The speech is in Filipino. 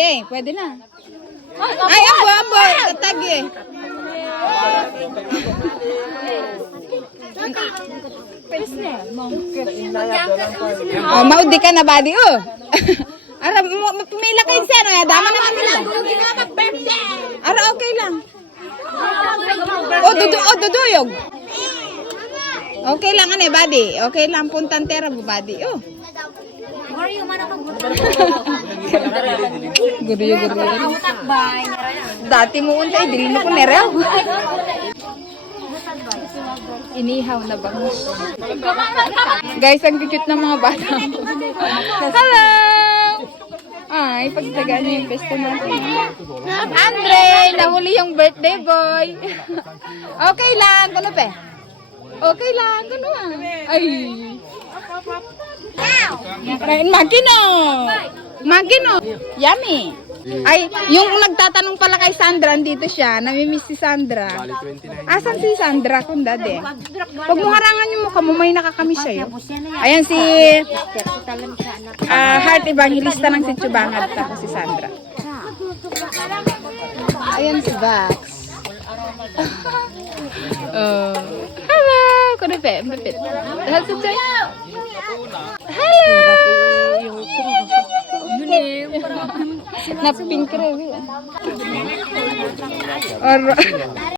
Okay, pwede na. Ay, abo, tatagi. Oh, maudi ka na badi oh. Ara pumila kayo sa ano, dama na pumila. Ara okay lang. Duduyog. Okay lang ane badi. Okay lang puntan tera bu badi oh. Guru. Dati mo untay dili mo ko neraw. Inihaw na bangus. Guys, ang cute ng mga bata. Hello! Ay, pagtagaan niyo yung besto natin. Andre, nahuli yung birthday boy. Okay lang, kuno pe. Okay lang, kuno ah. Ay. Kain Magino. Yummy. Ay, yung nagtatanong pala kay Sandra, dito siya. Namimiss si Sandra. Asan si Sandra kung dade? Pag mo harangan yung mukha mo, may nakakamiss sa'yo. Ayan si Heart Evangelista ng Sitsubangat. Tapos si Sandra. Ayan si Vax. Hello! Kunupe, mapit. Dahil sa chay. Hello! Na pink rin.